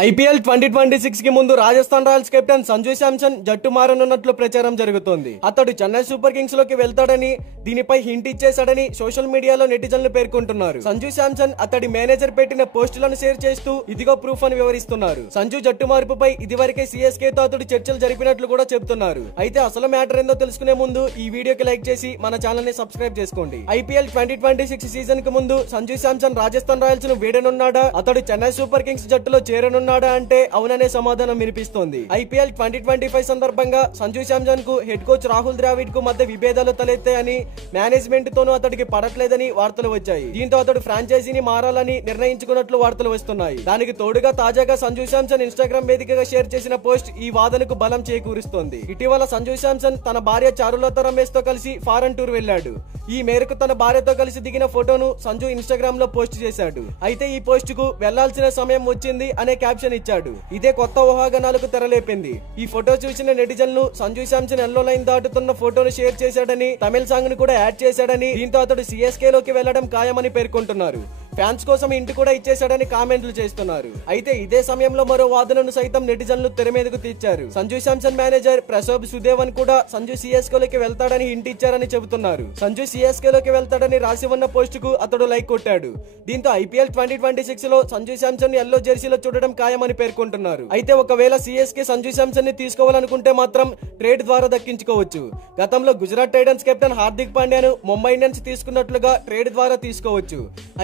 IPL 2026 కి ముందు Rajasthan Royals captain Sanju Samson జట్టు మారనున్నట్లు ప్రచారం జరుగుతోంది. అతడు చెన్నై సూపర్ కింగ్స్ లోకి వెళ్తాడని, దీనిపై హింట్ ఇచ్చేశాడని సోషల్ మీడియాలో నెటిజన్లు పేర్కొంటున్నారు. సంజు శాంసన్ అతడి మేనేజర్ పెట్టిన పోస్టులను షేర్ చేస్తూ ఇదిగో ప్రూఫ్ అని వివరిస్తున్నారు. సంజు జట్టు మార్పుపై ఇదివరకే సిఎస్కే తో అతడు చర్చలు జరిపినట్లు కూడా చెబుతున్నారు. అయితే అసలు మ్యాటర్ ఏందో తెలుసుకునే ముందు ఈ వీడియోకి లైక్ చేసి మన ఛానల్ ని సబ్స్క్రైబ్ చేసుకోండి. ఐపీఎల్ 2026 సీజన్ కు ముందు సంజు శాంసన్ రాజస్థాన్ రాయల్స్ ను వీడనున్నాడా, అతడు చెన్నై సూపర్ కింగ్స్ జట్టులో చేరనున్నాడా అంటే అవుననే సమాధానం వినిపిస్తోంది. ఐపీఎల్ 2025 సందర్భంగా సంజు శాంసన్ కు హెడ్ కోచ్ రాహుల్ ద్రావిడ్ కు మధ్య విభేదాలు తలెత్తాయని, మేనేజ్మెంట్ తోనూ అతడికి పడట్లేదని వార్తలు వచ్చాయి. దీంతో అతడు ఫ్రాంచైజీని మారాలని నిర్ణయించుకున్నట్లు వార్తలు వస్తున్నాయి. దానికి తోడుగా తాజాగా సంజు శాంసన్ ఇన్స్టాగ్రామ్ వేదికగా షేర్ చేసిన పోస్ట్ ఈ వాదనకు బలం చేకూరుస్తోంది. ఇటీవల సంజు శాంసన్ తన భార్య చారులత రమేష్ తో కలిసి ఫారెన్ టూర్ వెళ్లాడు. ఈ మేరకు తన భార్యతో కలిసి దిగిన ఫోటోను సంజు ఇన్స్టాగ్రామ్ లో పోస్ట్ చేశాడు. అయితే ఈ పోస్ట్ కు వెళ్లాల్సిన సమయం వచ్చింది అనే క్యాప్షన్ ఇచ్చాడు. ఇదే కొత్త ఊహాగానాలకు తెరలేపింది. ఈ ఫోటో చూసిన నెటిజన్లు సంజు శాంసన్ ఎల్లో లైన్ దాటుతున్న ఫోటోను షేర్ చేశాడని, తమిళ సాంగ్ ను కూడా యాడ్ చేశాడని, దీంతో అతడు సిఎస్కే లోకి వెళ్లడం ఖాయమని పేర్కొంటున్నారు. ఫ్యాన్స్ కోసం ఇంటి కూడా ఇచ్చేశాడని కామెంట్లు చేస్తున్నారు. అయితే ఇదే సమయంలో మరో వాదనను సైతం నెటిజన్లు తెర మీదకు తెచ్చారు. సంజు శాంసన్ మేనేజర్ ప్రసోబ్ సుదేవన్ కూడా సంజు సిఎస్కే లోకి వెళ్తాడని హింట్ ఇచ్చారని చెబుతున్నారు. సంజు సిఎస్కే లోకి వెళ్తాడని రాసి ఉన్న పోస్ట్ కు అతడు లైక్ కొట్టాడు. దీంతో ఐపీఎల్ 2026 లో సంజు శాంసన్ ఎల్లో జెర్సీలో చూడడం ఖాయమని పేర్కొంటున్నారు. అయితే ఒకవేళ సిఎస్కే సంజు శాంసన్ ని తీసుకోవాలనుకుంటే మాత్రం ట్రేడ్ ద్వారా దక్కించుకోవచ్చు. గతంలో గుజరాత్ టైటన్స్ కెప్టెన్ హార్దిక్ పాండ్యాను ముంబై ఇండియన్స్ తీసుకున్నట్లుగా ట్రేడ్ ద్వారా తీసుకోవచ్చు.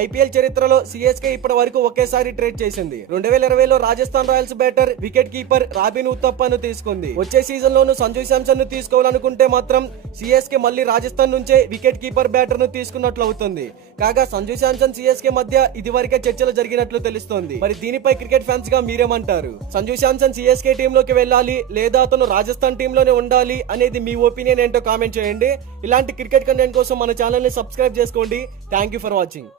ఐపీఎల్ చరిత్రలో సిఎస్కే ఇప్పటి వరకు ఒకేసారి ట్రేడ్ చేసింది. 2020లో Rajasthan Royals batter wicket keeper Robin ఉత్తప్పను తీసుకుంది. వచ్చే సీజన్ లోను సంజు శాంసన్ ను తీసుకోవాలనుకుంటే మాత్రం సిఎస్కే మళ్లీ రాజస్థాన్ నుంచే వికెట్ కీపర్ బ్యాటర్ ను తీసుకున్నట్లు అవుతుంది. కాగా సంజు శాంసన్ సిఎస్కే మధ్య ఇదివరకే చర్చలు జరిగినట్లు తెలుస్తోంది. మరి దీనిపై క్రికెట్ ఫ్యాన్స్ గా మీరేమంటారు? సంజు శాంసన్ సిఎస్కే టీమ్ లోకి వెళ్ళాలి లేదా అతను రాజస్థాన్ టీమ్ లోనే ఉండాలి అనేది మీ ఒపీనియన్ ఏంటో కామెంట్ చేయండి. ఇలాంటి క్రికెట్ కంటెంట్ కోసం మన ఛానల్ ని సబ్స్క్రైబ్ చేసుకోండి. Thank you for watching.